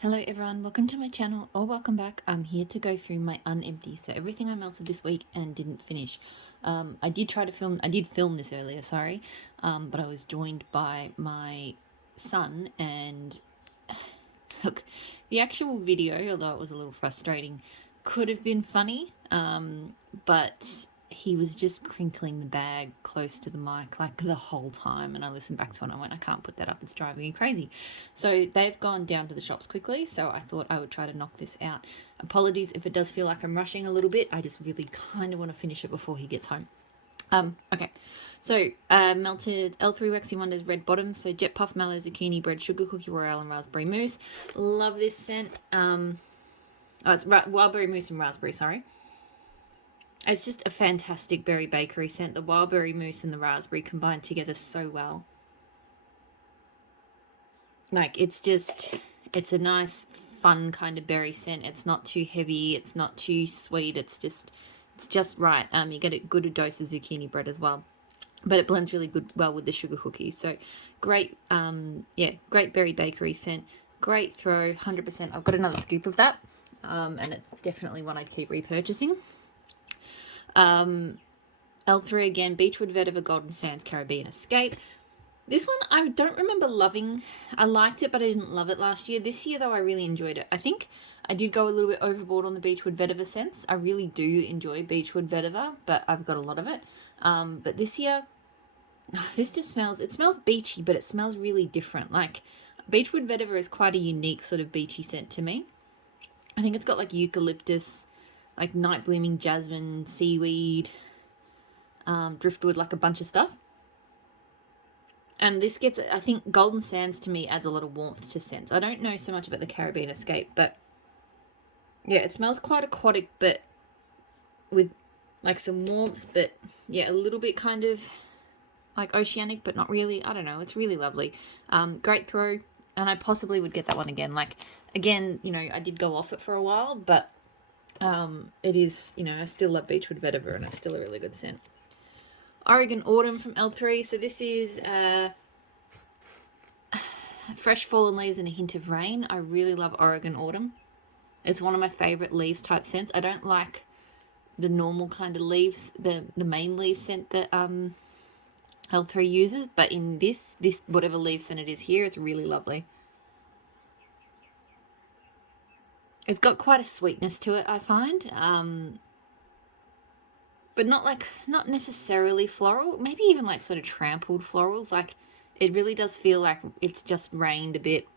Hello everyone, welcome to my channel or welcome back. I'm here to go through my unempties, so everything I melted this week and didn't finish. I did film this earlier, sorry, but I was joined by my son and look, the actual video, although it was a little frustrating, could have been funny, but he was just crinkling the bag close to the mic like the whole time, and I listened back to it and I went, I can't put that up, it's driving me crazy. So they've gone down to the shops quickly, so I thought I would try to knock this out. Apologies if it does feel like I'm rushing a little bit, I just really kind of want to finish it before he gets home. Okay, so melted L3 Waxy Wonders red bottom, so Jet Puff Mallow Zucchini Bread Sugar Cookie Royale and Raspberry Mousse. Love this scent. It's Wildberry Mousse and Raspberry, sorry. It's just a fantastic berry bakery scent. The wildberry mousse and the raspberry combine together so well. Like, it's a nice, fun kind of berry scent. It's not too heavy. It's not too sweet. It's just right. You get a good dose of zucchini bread as well. But it blends really well with the sugar cookies. So great, great berry bakery scent. Great throw, 100%. I've got another scoop of that. And it's definitely one I'd keep repurchasing. L3 again, Beechwood Vetiver Golden Sands Caribbean Escape. This one I don't remember loving. I liked it, but I didn't love it last year. This year, though, I really enjoyed it. I think I did go a little bit overboard on the Beechwood Vetiver scents. I really do enjoy Beechwood Vetiver, but I've got a lot of it. But this year, this just smells beachy, but it smells really different. Like, Beechwood Vetiver is quite a unique sort of beachy scent to me. I think it's got like eucalyptus, like night blooming jasmine, seaweed, driftwood, like a bunch of stuff. And this gets, I think Golden Sands to me adds a lot of warmth to scents. I don't know so much about the Caribbean Escape, but yeah, it smells quite aquatic, but with like some warmth, but yeah, a little bit kind of like oceanic, but not really. I don't know. It's really lovely. Great throw. And I possibly would get that one again. Like, again, you know, I did go off it for a while, but it is, you know, I still love Beechwood Vetiver and it's still a really good scent. Oregon Autumn from L3. So this is fresh fallen leaves and a hint of rain. I really love Oregon Autumn. It's one of my favorite leaves type scents. I don't like the normal kind of leaves, the main leaf scent that L3 uses, but in this whatever leaf scent it is here, it's really lovely. It's got quite a sweetness to it, I find, but not necessarily floral. Maybe even like sort of trampled florals. Like, it really does feel like it's just rained a bit,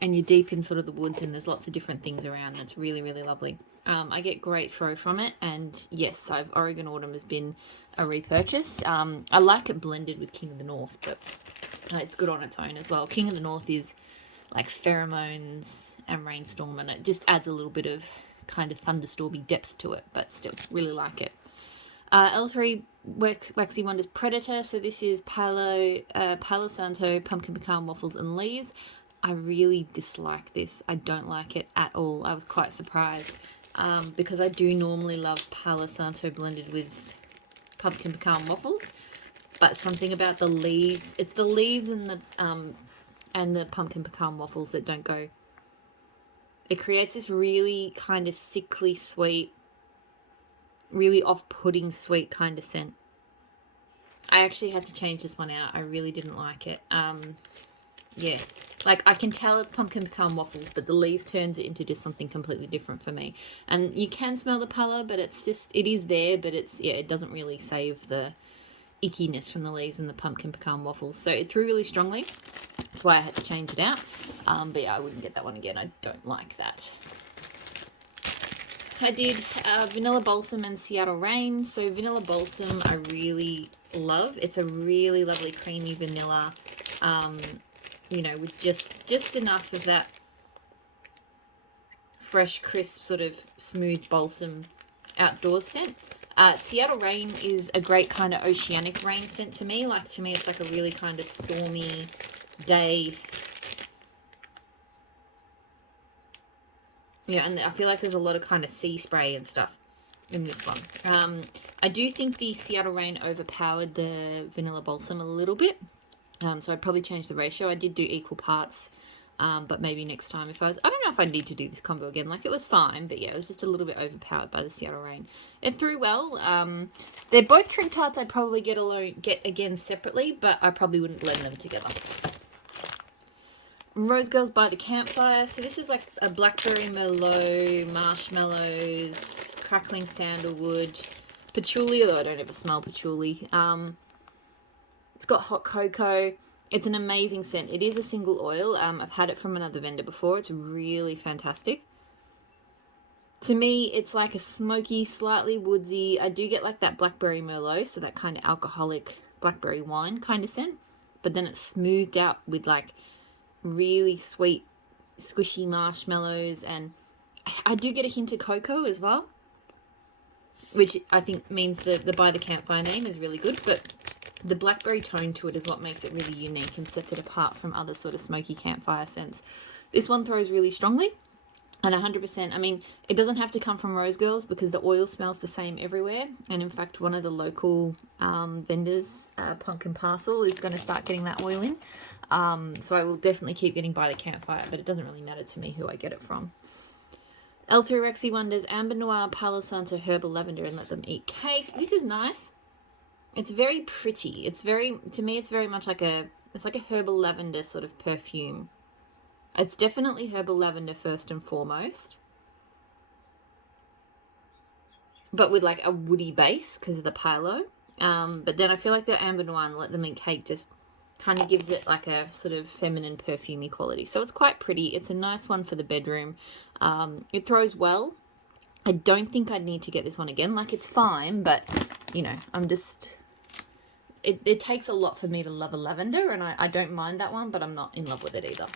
and you're deep in sort of the woods, and there's lots of different things around, and it's really, really lovely. I get great throw from it, and yes, Oregon Autumn has been a repurchase. I like it blended with King of the North, but it's good on its own as well. King of the North is like pheromones and rainstorm, and it just adds a little bit of kind of thunderstormy depth to it, but still really like it. L3 Waxy Wonders Predator. So this is Palo Santo Pumpkin Pecan Waffles and Leaves. I really dislike this. I don't like it at all. I was quite surprised because I do normally love Palo Santo blended with pumpkin pecan waffles, but something about the leaves, it's the leaves and the pumpkin pecan waffles that don't go. It creates this really kind of sickly sweet, really off-putting sweet kind of scent. I actually had to change this one out. I really didn't like it. Yeah, like, I can tell it's pumpkin pecan waffles, but the leaf turns it into just something completely different for me. And you can smell the palo, but it is there, but it doesn't really save the ickiness from the leaves and the pumpkin pecan waffles. So it threw really strongly. That's why I had to change it out. But yeah, I wouldn't get that one again. I don't like that. I did Vanilla Balsam and Seattle Rain. So Vanilla Balsam I really love. It's a really lovely creamy vanilla, you know, with just enough of that fresh, crisp, sort of smooth balsam outdoors scent. Seattle Rain is a great kind of oceanic rain scent to me. Like, to me, it's like a really kind of stormy day. Yeah, and I feel like there's a lot of kind of sea spray and stuff in this one. I do think the Seattle Rain overpowered the Vanilla Balsam a little bit. So I'd probably change the ratio. I did do equal parts, but maybe next time if I don't know if I need to do this combo again. Like, it was fine, but yeah, it was just a little bit overpowered by the Seattle Rain. It threw well. They're both Trig Tarts I'd probably get again separately, but I probably wouldn't blend them together. Rose Girls by the Campfire. So this is like a blackberry merlot, marshmallows, crackling sandalwood, patchouli. Oh, I don't ever smell patchouli. It's got hot cocoa. It's an amazing scent. It is a single oil. I've had it from another vendor before. It's really fantastic. To me, it's like a smoky, slightly woodsy. I do get like that blackberry merlot, so that kind of alcoholic blackberry wine kind of scent. But then it's smoothed out with like really sweet, squishy marshmallows, and I do get a hint of cocoa as well, which I think means the By the Campfire name is really good, but the blackberry tone to it is what makes it really unique and sets it apart from other sort of smoky campfire scents. This one throws really strongly, and 100%, I mean, it doesn't have to come from Rose Girls because the oil smells the same everywhere, and in fact, one of the local vendors, Pumpkin Parcel, is going to start getting that oil in. So I will definitely keep getting By the Campfire, but it doesn't really matter to me who I get it from. L3 Rexy Wonders Amber Noir, Palo Santo, Herbal Lavender, and Let Them Eat Cake. This is nice. It's very pretty. It's very, to me, it's very much like it's like a herbal lavender sort of perfume. It's definitely herbal lavender first and foremost, but with like a woody base because of the Palo. But then I feel like the Amber Noir and Let Them Eat Cake just kind of gives it like a sort of feminine perfumey quality. So it's quite pretty. It's a nice one for the bedroom. It throws well. I don't think I'd need to get this one again. Like, it's fine, but you know, I'm just, it takes a lot for me to love a lavender, and I don't mind that one, but I'm not in love with it either.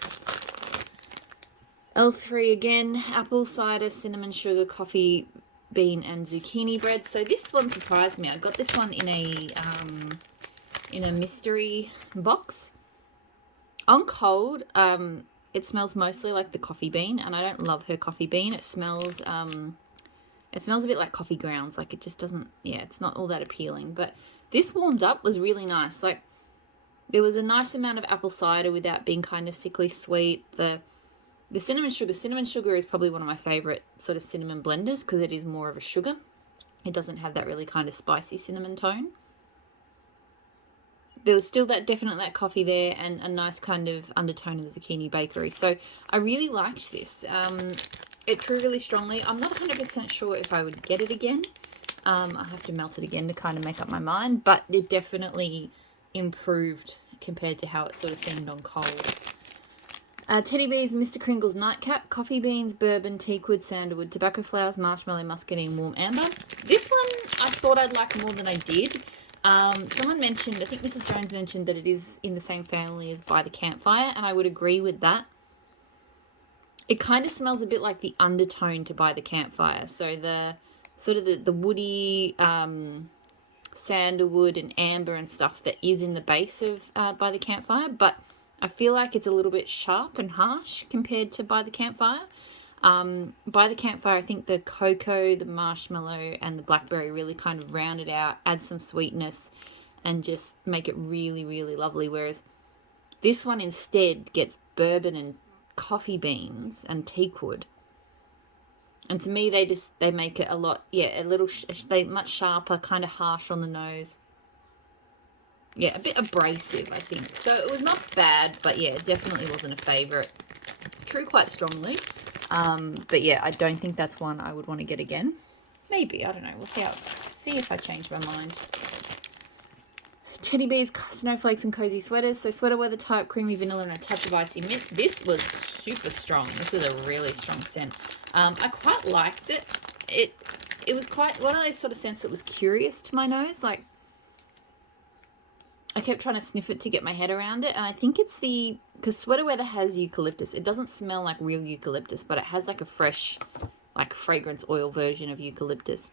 L3 again, apple cider, cinnamon sugar, coffee bean, and zucchini bread. So this one surprised me. I got this one in a mystery box. On cold, it smells mostly like the coffee bean, and I don't love her coffee bean. It smells a bit like coffee grounds. Like, it just doesn't, yeah, it's not all that appealing. But this warmed up was really nice. Like, there was a nice amount of apple cider without being kind of sickly sweet. The cinnamon sugar is probably one of my favorite sort of cinnamon blenders because it is more of a sugar. It doesn't have that really kind of spicy cinnamon tone. There was still definitely that coffee there, and a nice kind of undertone of the zucchini bakery. So I really liked this. It threw really strongly. I'm not 100% sure if I would get it again. I have to melt it again to kind of make up my mind, but it definitely improved compared to how it sort of seemed on cold. Teddy Bears, Mr. Kringle's Nightcap, coffee beans, bourbon, teakwood, sandalwood, tobacco flowers, marshmallow, muscadine, warm amber. This one I thought I'd like more than I did. Someone mentioned, I think Mrs. Jones mentioned, that it is in the same family as By the Campfire, and I would agree with that. It kind of smells a bit like the undertone to By the Campfire. So the sort of the woody sandalwood and amber and stuff that is in the base of By the Campfire, but I feel like it's a little bit sharp and harsh compared to By the Campfire. By the Campfire, I think the cocoa, the marshmallow, and the blackberry really kind of round it out, add some sweetness, and just make it really, really lovely. Whereas this one instead gets bourbon and coffee beans and teakwood. And to me, they make it a lot, they much sharper, kind of harsh on the nose. Yeah, a bit abrasive, I think. So it was not bad, but yeah, it definitely wasn't a favourite. Threw quite strongly. But yeah, I don't think that's one I would want to get again. Maybe, I don't know. We'll see if I change my mind. Teddy Bears, Snowflakes, and Cozy Sweaters. So sweater weather type, creamy vanilla, and a touch of icy mint. This was super strong. This was a really strong scent. I quite liked it. It was quite one of those sort of scents that was curious to my nose. Like, I kept trying to sniff it to get my head around it, and I think it's because sweater weather has eucalyptus. It doesn't smell like real eucalyptus, but it has like a fresh, like fragrance oil version of eucalyptus.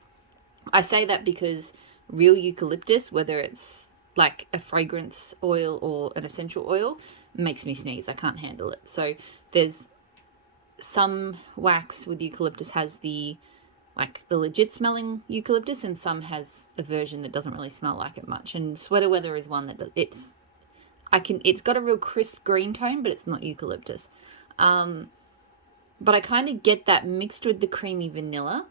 I say that because real eucalyptus, whether it's like a fragrance oil or an essential oil, makes me sneeze. I can't handle it. So there's some wax with eucalyptus has the legit smelling eucalyptus, and some has a version that doesn't really smell like it much. And sweater weather is one that it's it's got a real crisp green tone, but it's not eucalyptus. But I kind of get that mixed with the creamy vanilla.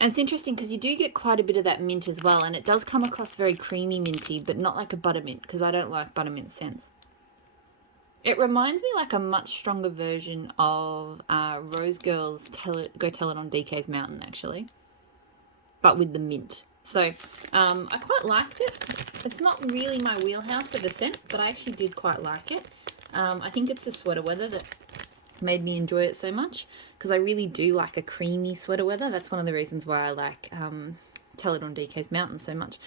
And it's interesting because you do get quite a bit of that mint as well, and it does come across very creamy minty, but not like a buttermint, because I don't like buttermint scents. It reminds me like a much stronger version of Rose Girl's Go Tell It on DK's Mountain, actually, but with the mint. So I quite liked it. It's not really my wheelhouse of a scent, but I actually did quite like it. I think it's the sweater weather that made me enjoy it so much, because I really do like a creamy sweater weather. That's one of the reasons why I like Tell It on DK's Mountain so much.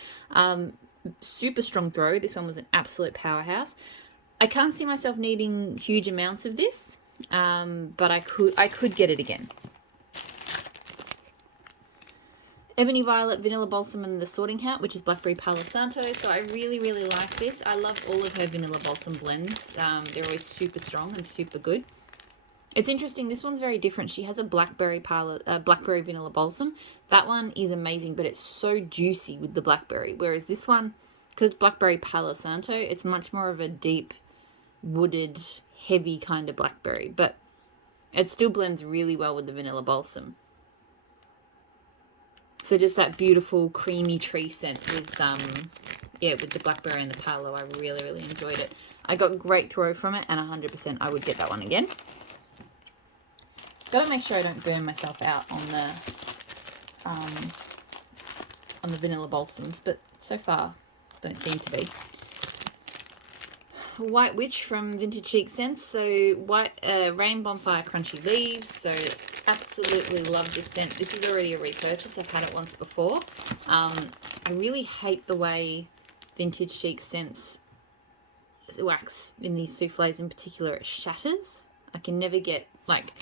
Super strong throw. This one was an absolute powerhouse. I can't see myself needing huge amounts of this, but I could get it again. Ebony Violet, Vanilla Balsam, and the Sorting Hat, which is Blackberry Palo Santo. So I really, really like this. I love all of her Vanilla Balsam blends. They're always super strong and super good. It's interesting. This one's very different. She has a Blackberry Vanilla Balsam. That one is amazing, but it's so juicy with the blackberry. Whereas this one, because it's Blackberry Palo Santo, it's much more of a deep, wooded, heavy kind of blackberry. But it still blends really well with the Vanilla Balsam. So just that beautiful creamy tree scent with with the blackberry and the palo. I really, really enjoyed it. I got great throw from it, and 100% I would get that one again. Got to make sure I don't burn myself out on the vanilla balsams, but so far don't seem to be. White Witch from Vintage Chic Scents. So Rain Bonfire Crunchy Leaves. So absolutely love this scent. This is already a repurchase. I've had it once before. I really hate the way Vintage Chic Scents wax in these souffles in particular. It shatters. I can never get, like,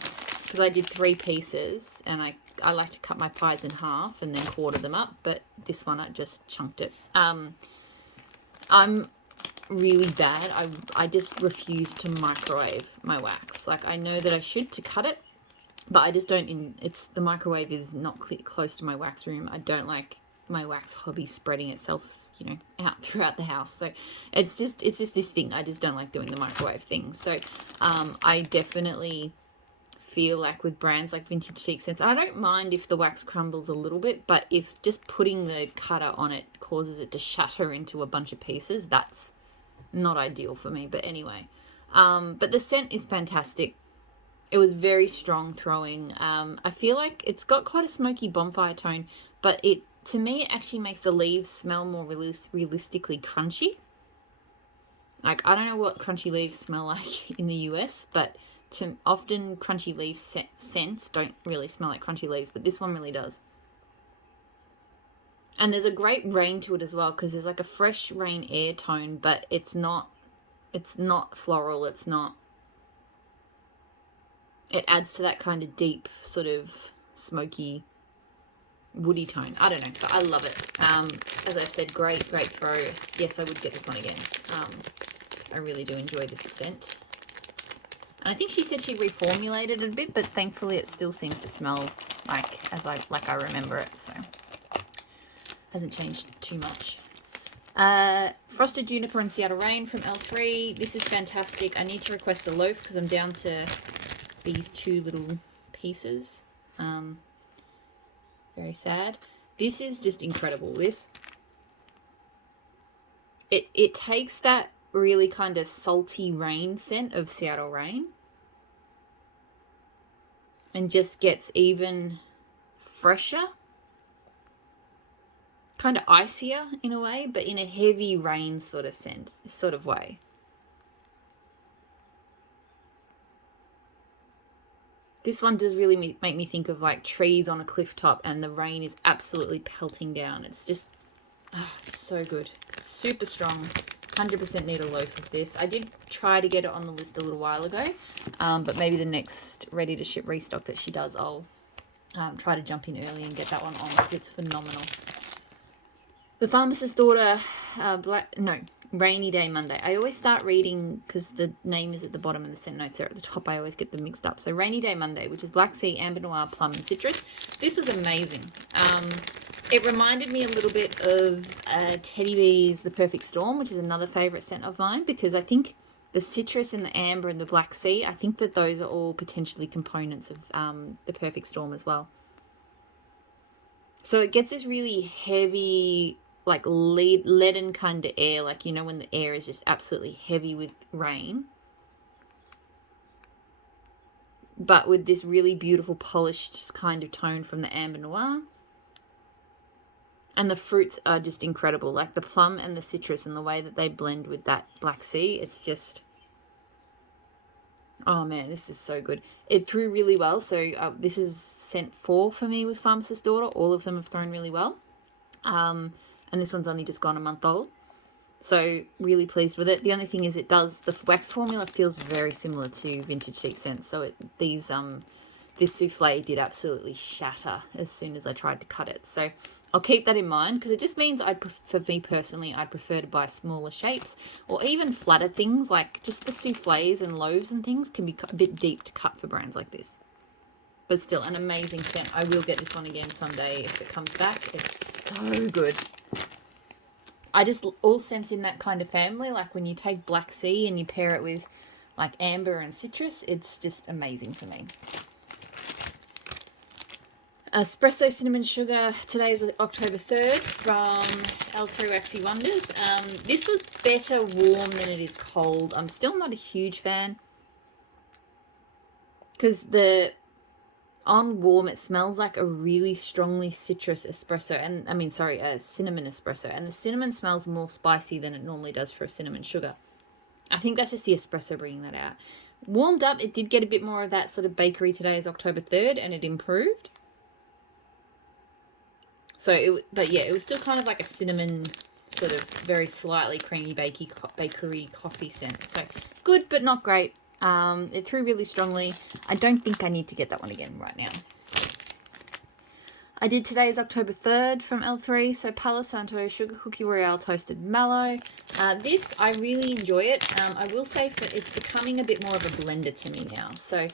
because I did 3 pieces and I like to cut my pies in half and then quarter them up, but this one I just chunked it. I'm really bad. I just refuse to microwave my wax. Like, I know that I should to cut it, but I just don't. The microwave is not close to my wax room. I don't like my wax hobby spreading itself, out throughout the house. So it's just this thing. I just don't like doing the microwave thing. So I definitely feel like with brands like Vintage Chic Scents, I don't mind if the wax crumbles a little bit, but if just putting the cutter on it causes it to shatter into a bunch of pieces, that's not ideal for me. But anyway, but the scent is fantastic. It was very strong throwing. I feel like it's got quite a smoky bonfire tone, but to me, it actually makes the leaves smell more realistically crunchy. Like, I don't know what crunchy leaves smell like in the US, but often crunchy leaf scents don't really smell like crunchy leaves, but this one really does. And there's a great rain to it as well, because there's like a fresh rain air tone, but it's not floral. It adds to that kind of deep sort of smoky woody tone. I don't know, but I love it. As I've said, great throw. Yes, I would get this one again. I really do enjoy this scent. And I think she said she reformulated it a bit, but thankfully it still seems to smell like I remember it, so hasn't changed too much. Frosted Juniper and Seattle Rain from L3. This is fantastic. I need to request a loaf because I'm down to these 2 little pieces. Very sad. This is just incredible. It takes that really kind of salty rain scent of Seattle Rain and just gets even fresher, kind of icier in a way, but in a heavy rain sort of way. This one does really make me think of like trees on a cliff top and the rain is absolutely pelting down. It's just, it's so good. Super strong. 100% need a loaf of this. I did try to get it on the list a little while ago, but maybe the next ready to ship restock that she does, I'll try to jump in early and get that one on because it's phenomenal. The Pharmacist's Daughter, Rainy Day Monday. I always start reading because the name is at the bottom and the scent notes are at the top. I always get them mixed up. So Rainy Day Monday, which is Black Sea, Amber Noir, Plum, and Citrus. This was amazing. It reminded me a little bit of Teddy Bee's The Perfect Storm, which is another favourite scent of mine, because I think the citrus and the amber and the black sea, I think that those are all potentially components of The Perfect Storm as well. So it gets this really heavy, like leaden kind of air, like, you know, when the air is just absolutely heavy with rain. But with this really beautiful polished kind of tone from the amber noir. And the fruits are just incredible, like the plum and the citrus and the way that they blend with that black sea. It's just, oh man, this is so good. It threw really well. So this is scent 4 for me with Pharmacist Daughter. All of them have thrown really well. And this one's only just gone a month old. So really pleased with it. The only thing is the wax formula feels very similar to Vintage Chic Scents. So this souffle did absolutely shatter as soon as I tried to cut it. So I'll keep that in mind, because it just means for me personally, I'd prefer to buy smaller shapes or even flatter things, like just the souffles and loaves and things can be a bit deep to cut for brands like this. But still, an amazing scent. I will get this one again someday if it comes back. It's so good. All scents in that kind of family, like when you take black sea and you pair it with like amber and citrus, it's just amazing for me. Espresso Cinnamon Sugar. Today is October 3rd from L3 Waxy Wonders. This was better warm than it is cold. I'm still not a huge fan, because on warm it smells like a really strongly citrus espresso, and a cinnamon espresso, and the cinnamon smells more spicy than it normally does for a cinnamon sugar. I think that's just the espresso bringing that out. Warmed up, it did get a bit more of that sort of bakery. Today is October 3rd, and it improved. So, it was still kind of like a cinnamon, sort of very slightly creamy bakery coffee scent. So, good, but not great. It threw really strongly. I don't think I need to get that one again right now. I did Today is October 3rd from L3. So, Palo Santo Sugar Cookie Royale Toasted Mallow. This, I really enjoy it. I will say it's becoming a bit more of a blender to me now. So,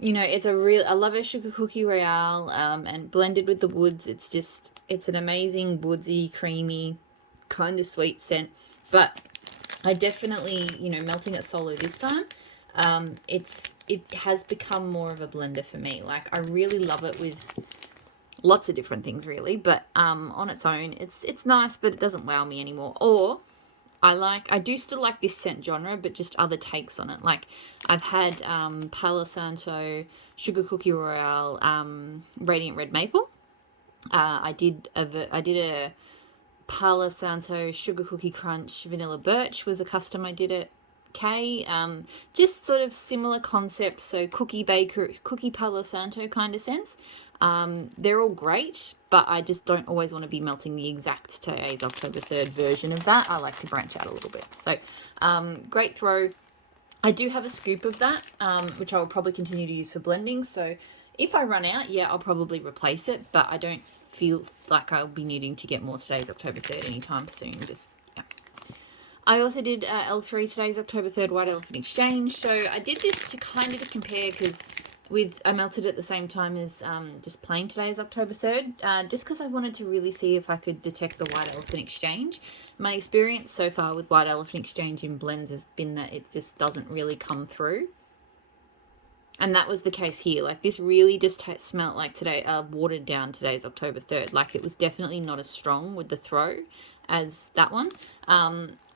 you know, I love a Sugar Cookie Royale, and blended with the woods, it's an amazing woodsy, creamy, kind of sweet scent. But I definitely, melting it solo this time, it has become more of a blender for me. Like, I really love it with lots of different things, really. But on its own, it's nice, but it doesn't wow me anymore. Or I do still like this scent genre, but just other takes on it. Like, I've had Palo Santo Sugar Cookie Royale Radiant Red Maple. I did a Palo Santo Sugar Cookie Crunch Vanilla Birch was a custom I did at K. Just sort of similar concept, so cookie Palo Santo kind of sense. They're all great, but I just don't always want to be melting the exact Today's October 3rd version of that. I like to branch out a little bit. So, great throw. I do have a scoop of that, which I will probably continue to use for blending. So, if I run out, I'll probably replace it, but I don't feel like I'll be needing to get more Today's October 3rd anytime soon. I also did L3 Today's October 3rd White Elephant Exchange. So I did this to kind of compare, because I melted it at the same time as just plain Today's October 3rd, just because I wanted to really see if I could detect the White Elephant Exchange. My experience so far with White Elephant Exchange in blends has been that it just doesn't really come through. And that was the case here. Like, this really just smelled like watered down Today's October 3rd. Like, it was definitely not as strong with the throw as that one.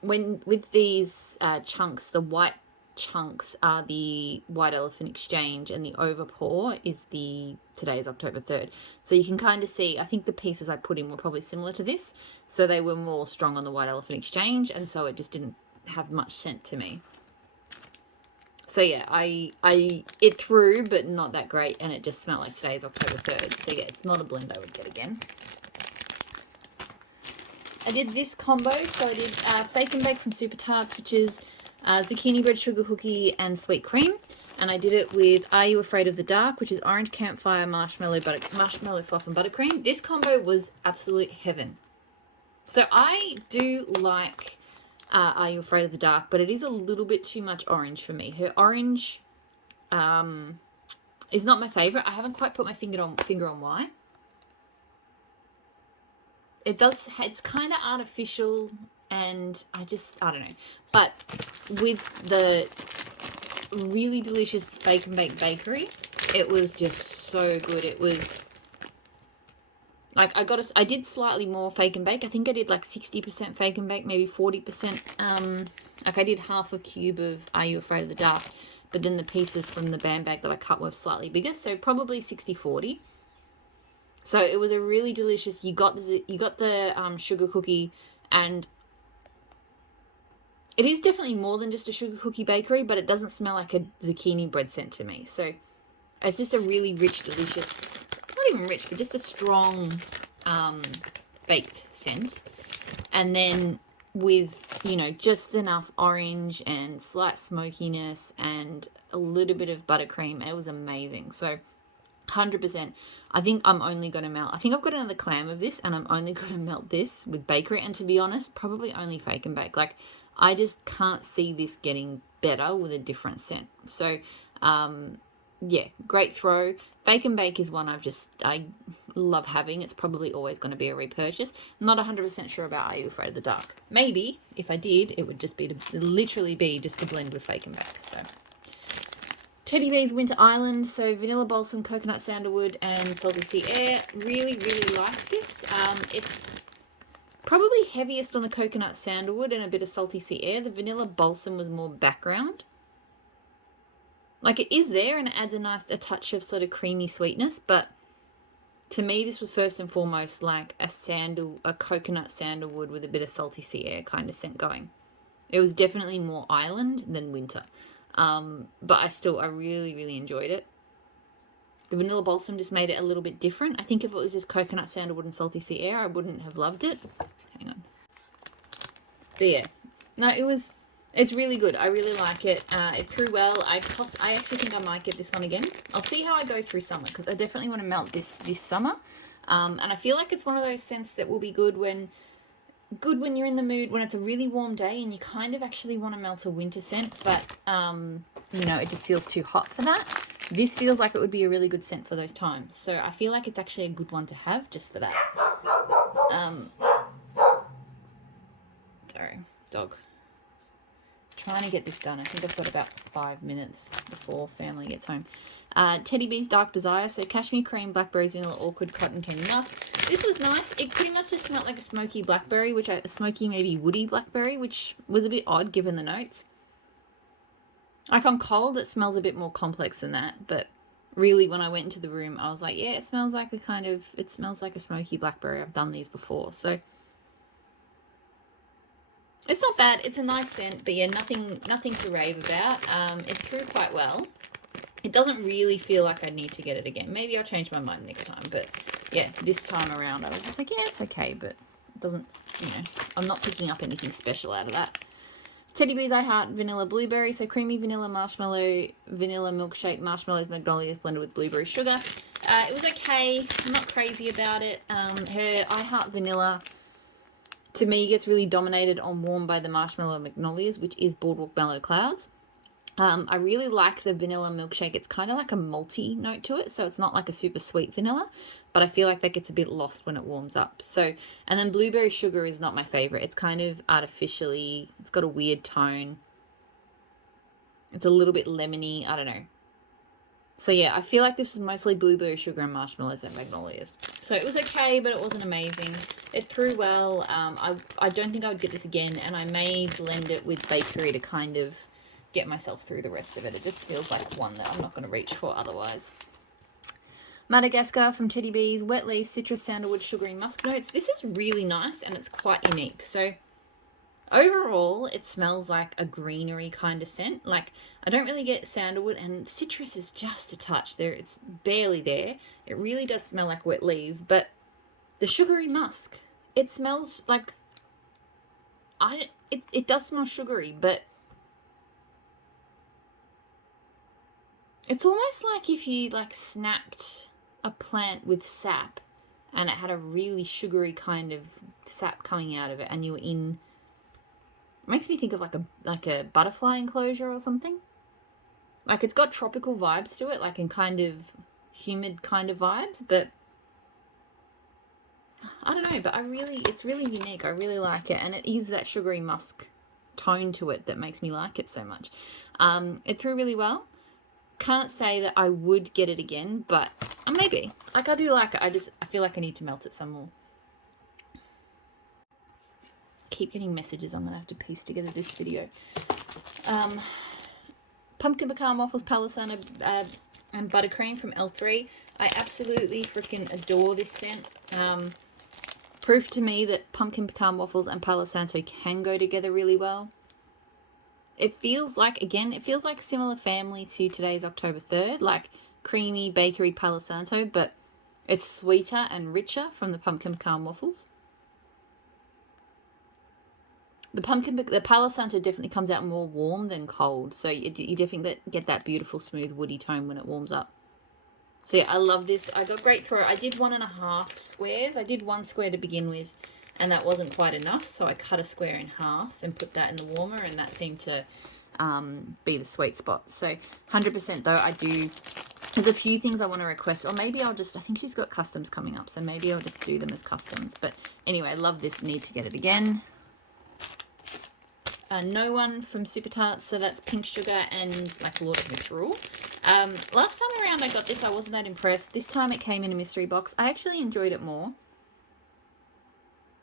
With these chunks, the white chunks are the White Elephant Exchange, and the overpour is the Today's October 3rd. So you can kind of see, I think the pieces I put in were probably similar to this. So they were more strong on the White Elephant Exchange, and so it just didn't have much scent to me. So yeah, it threw, but not that great, and it just smelled like Today's October 3rd. So yeah, it's not a blend I would get again. I did this combo, so I did Fake and Bake from Super Tarts, which is zucchini bread, sugar cookie, and sweet cream. And I did it with Are You Afraid of the Dark, which is orange campfire, marshmallow fluff, and buttercream. This combo was absolute heaven. So I do like Are You Afraid of the Dark, but it is a little bit too much orange for me. Her orange is not my favorite. I haven't quite put my finger on why. it's kind of artificial, and I don't know. But with the really delicious Bake and Bake Bakery, it was just so good. It was like I did slightly more Fake and Bake. I think I did like 60% Fake and Bake, maybe 40%. Like I did half a cube of Are You Afraid of the Dark, but then the pieces from the band bag that I cut were slightly bigger, so probably 60-40. So it was a really delicious. You got the sugar cookie, and it is definitely more than just a sugar cookie bakery, but it doesn't smell like a zucchini bread scent to me. So it's just a really rich, delicious, not even rich, but just a strong baked scent. And then with, you know, just enough orange and slight smokiness and a little bit of buttercream. It was amazing. So 100%. I think I'm only going to melt. I think I've got another clam of this, and I'm only going to melt this with bakery. And to be honest, probably only Fake and Bake. Like, I just can't see this getting better with a different scent. So, yeah, great throw. Bake and Bake is one I love having. It's probably always going to be a repurchase. I'm not 100% sure about Are You Afraid of the Dark. Maybe, if I did, it would just be literally be just to blend with Fake and Bake. So, Teddy Bees Winter Island, so vanilla balsam, coconut sandalwood, and salty sea air. Really, really liked this. It's probably heaviest on the coconut sandalwood and a bit of salty sea air. The vanilla balsam was more background. Like, it is there and it adds a touch of sort of creamy sweetness, but to me this was first and foremost like a coconut sandalwood with a bit of salty sea air kind of scent going. It was definitely more island than winter. But I really, really enjoyed it. The vanilla balsam just made it a little bit different. I think if it was just coconut sandalwood and salty sea air, I wouldn't have loved it. Hang on. But yeah, no, it's really good. I really like it. It threw well. I actually think I might get this one again. I'll see how I go through summer, because I definitely want to melt this summer. And I feel like it's one of those scents that will be good when you're in the mood, when it's a really warm day and you kind of actually want to melt a winter scent, but you know, it just feels too hot for that. This feels like it would be a really good scent for those times. So I feel like it's actually a good one to have just for that. Sorry, dog. Trying to get this done. I think I've got about 5 minutes before family gets home. Teddy Bees Dark Desire. So cashmere cream, blackberries, vanilla, awkward, cotton candy musk. This was nice. It pretty much just smelled like a smoky blackberry, smoky, maybe woody blackberry, which was a bit odd given the notes. Like on cold, it smells a bit more complex than that. But really, when I went into the room, I was like, yeah, it smells like a smoky blackberry. I've done these before. So it's not bad. It's a nice scent, but yeah, nothing to rave about. It threw quite well. It doesn't really feel like I need to get it again. Maybe I'll change my mind next time, but yeah, this time around I was just like, yeah, it's okay, but it doesn't, you know, I'm not picking up anything special out of that. Teddy Bees I Heart Vanilla Blueberry, so creamy vanilla marshmallow, vanilla milkshake, marshmallows, magnolias blended with blueberry sugar. It was okay. I'm not crazy about it. Her I Heart Vanilla, to me, gets really dominated on warm by the marshmallow magnolias, which is Boardwalk Mellow Clouds. I really like the vanilla milkshake. It's kind of like a malty note to it, so it's not like a super sweet vanilla, but I feel like that gets a bit lost when it warms up. So, and then blueberry sugar is not my favorite. It's kind of artificially, it's got a weird tone. It's a little bit lemony. I don't know. So yeah, I feel like this is mostly blueberry sugar and marshmallows and magnolias. So it was okay, but it wasn't amazing. It threw well. I don't think I would get this again, and I may blend it with bakery to kind of get myself through the rest of it. It just feels like one that I'm not going to reach for otherwise. Madagascar from Teddy Bees, wet leaves, citrus, sandalwood, sugary musk notes. This is really nice and it's quite unique. So overall, it smells like a greenery kind of scent. Like, I don't really get sandalwood, and citrus is just a touch there. It's barely there. It really does smell like wet leaves, but the sugary musk, it smells like, it does smell sugary, but it's almost like if you like snapped a plant with sap and it had a really sugary kind of sap coming out of it, and you were in, it makes me think of like a butterfly enclosure or something. Like, it's got tropical vibes to it, like in kind of humid kind of vibes, but I don't know, but it's really unique. I really like it, and it is that sugary musk tone to it that makes me like it so much. It threw really well. Can't say that I would get it again, but maybe. Like, I do like it. I feel like I need to melt it some more. Keep getting messages. I'm gonna have to piece together this video. Pumpkin pecan waffles, Palo Santo, and buttercream from L3. I absolutely freaking adore this scent. Proof to me that pumpkin pecan waffles and Palo Santo can go together really well. It feels like, again, it feels like a similar family to today's October 3rd, like creamy bakery Palo Santo, but it's sweeter and richer from the pumpkin pecan waffles. The Palo Santo definitely comes out more warm than cold, so you definitely get that beautiful smooth woody tone when it warms up. So yeah, I love this. I got great throw. I did 1.5 squares. I did 1 square to begin with, and that wasn't quite enough, so I cut a square in half and put that in the warmer, and that seemed to be the sweet spot. So 100% though, there's a few things I want to request, or maybe I think she's got customs coming up, so maybe I'll just do them as customs. But anyway, I love this. Need to get it again. No One from Super Tarts, so that's pink sugar and like Lord of Misrule. Last time around I got this, I wasn't that impressed. This time it came in a mystery box. I actually enjoyed it more.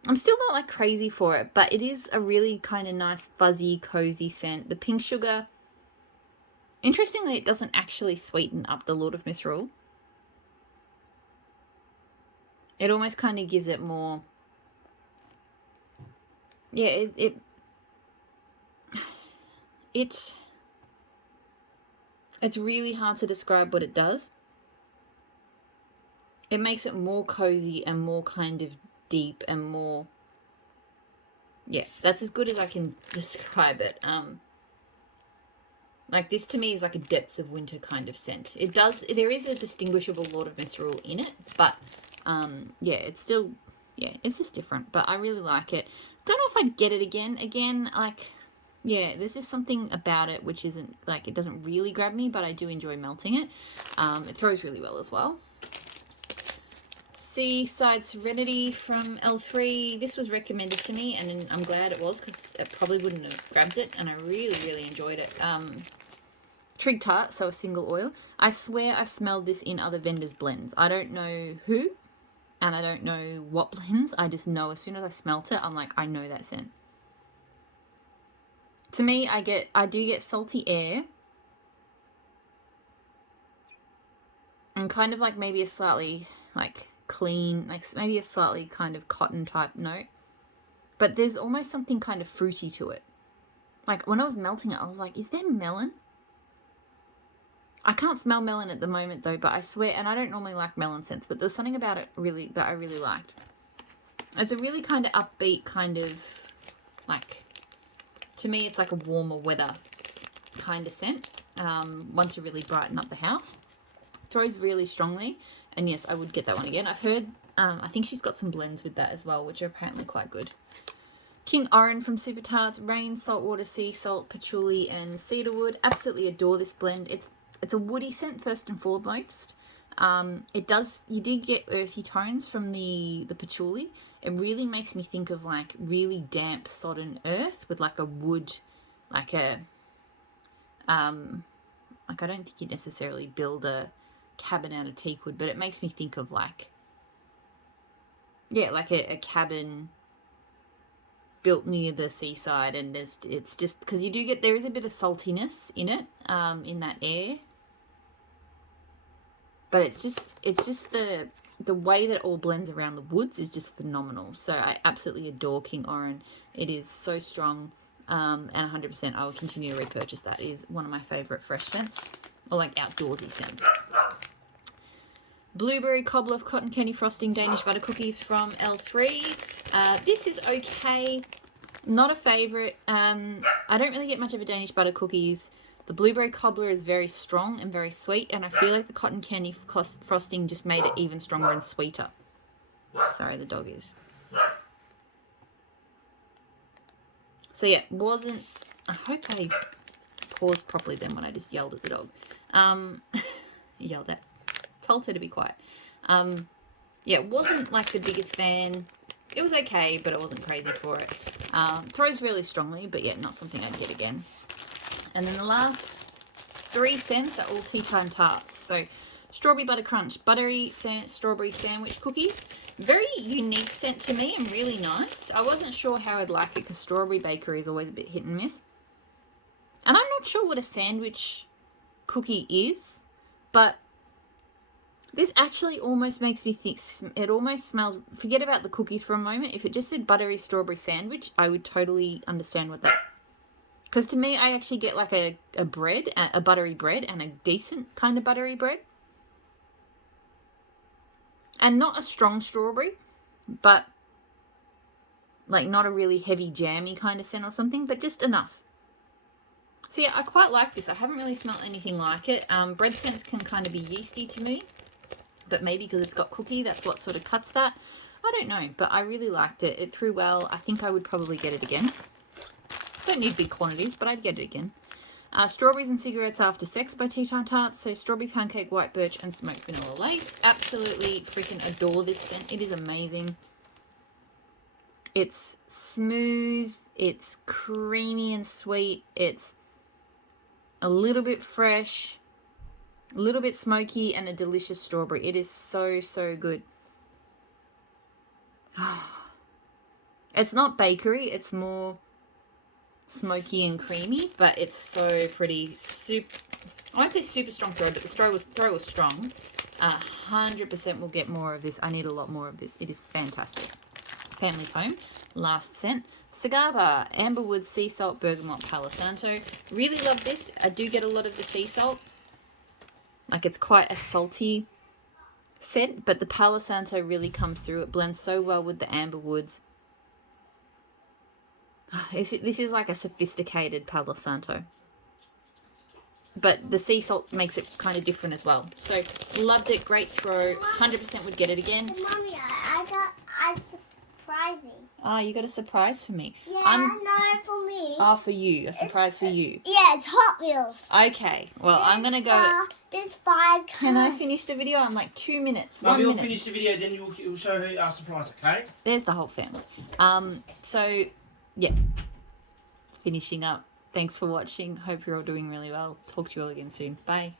I'm still not like crazy for it, but it is a really kind of nice, fuzzy, cozy scent. The pink sugar, interestingly, it doesn't actually sweeten up the Lord of Misrule. It almost kind of gives it more, yeah, it's really hard to describe what it does. It makes it more cozy and more kind of deep and more, yeah, that's as good as I can describe it. Like, this to me is like a depths of winter kind of scent. There is a distinguishable Lord of Misrule in it, but yeah, it's still, yeah, it's just different, but I really like it. Don't know if I'd get it again, like, yeah, there's just something about it which isn't, like, it doesn't really grab me, but I do enjoy melting it. It throws really well as well. Seaside Serenity from L3. This was recommended to me, and I'm glad it was, because it probably wouldn't have grabbed it, and I really, really enjoyed it. Trig Tart, so a single oil. I swear I've smelled this in other vendors' blends. I don't know who, and I don't know what blends. I just know as soon as I smelt it, I'm like, I know that scent. To me, I do get salty air, and kind of like maybe a slightly like clean, like maybe a slightly kind of cotton type note, but there's almost something kind of fruity to it. Like, when I was melting it, I was like, is there melon? I can't smell melon at the moment though, but I swear, and I don't normally like melon scents, but there's something about it that I really liked. It's a really kind of upbeat kind of, like, to me it's like a warmer weather kind of scent, one to really brighten up the house. Throws really strongly, and yes, I would get that one again. I've heard, I think she's got some blends with that as well, which are apparently quite good. King Oran from Super Tarts, rain, saltwater, sea salt, patchouli, and cedarwood. Absolutely adore this blend. It's a woody scent first and foremost. You did get earthy tones from the patchouli. It really makes me think of like really damp sodden earth with like a wood, like a, like I don't think you necessarily build a cabin out of teak wood, but it makes me think of like, yeah, like a cabin built near the seaside, and it's just because there is a bit of saltiness in it, in that air, but it's just the way that it all blends around the woods is just phenomenal. So I absolutely adore King Oran. It is so strong, and 100% I will continue to repurchase that. It is one of my favorite fresh scents, or like outdoorsy scents. Blueberry Cobbler Cotton Candy Frosting Danish Butter Cookies from L3. This is okay, not a favorite. I don't really get much of a Danish butter cookies. The blueberry cobbler is very strong and very sweet, and I feel like the cotton candy frosting just made it even stronger and sweeter. Sorry, the dog is. So yeah, I hope I paused properly then when I just yelled at the dog. Told her to be quiet. yeah, it wasn't like the biggest fan. It was okay, but I wasn't crazy for it. Throws really strongly, but yeah, not something I'd get again. And then the last 3 cents are all tea time tarts. So strawberry butter crunch, buttery strawberry sandwich cookies. Very unique scent to me and really nice. I wasn't sure how I'd like it because strawberry bakery is always a bit hit and miss. And I'm not sure what a sandwich cookie is, but this actually almost makes me think, it almost smells, forget about the cookies for a moment. If it just said buttery strawberry sandwich, I would totally understand what that, because to me, I actually get like a bread, a buttery bread, and a decent kind of buttery bread. And not a strong strawberry, but like not a really heavy jammy kind of scent or something, but just enough. So yeah, I quite like this. I haven't really smelled anything like it. Bread scents can kind of be yeasty to me, but maybe because it's got cookie, that's what sort of cuts that. I don't know, but I really liked it. It threw well. I think I would probably get it again. Don't need big quantities, but I'd get it again. Strawberries and Cigarettes After Sex by Tea Time Tarts. So strawberry pancake, white birch, and smoked vanilla lace. Absolutely freaking adore this scent. It is amazing. It's smooth. It's creamy and sweet. It's a little bit fresh, a little bit smoky, and a delicious strawberry. It is so, so good. It's not bakery. It's more smoky and creamy, but it's so pretty. I won't say super strong throw, but the throw was strong. 100% will get more of this. I need a lot more of this. It is fantastic. Family's Home, last scent. Cigar Bar, Amberwood, Sea Salt, Bergamot, Palo Santo. Really love this. I do get a lot of the sea salt. Like, it's quite a salty scent, but the Palo Santo really comes through. It blends so well with the Amberwoods. This is like a sophisticated Palo Santo. But the sea salt makes it kind of different as well. So, loved it. Great throw. 100% would get it again. Mommy, I got a surprising. Oh, you got a surprise for me. Yeah, no, for me. Oh, for you. A surprise for you. Yeah, it's Hot Wheels. Okay. Well, I'm going to go. There's 5 cars. Can I finish the video? I'm like 2 minutes. Mummy 1 will minute. finish the video, then you'll show her our surprise, okay? There's the whole family. So, yeah. Finishing up. Thanks for watching. Hope you're all doing really well. Talk to you all again soon. Bye.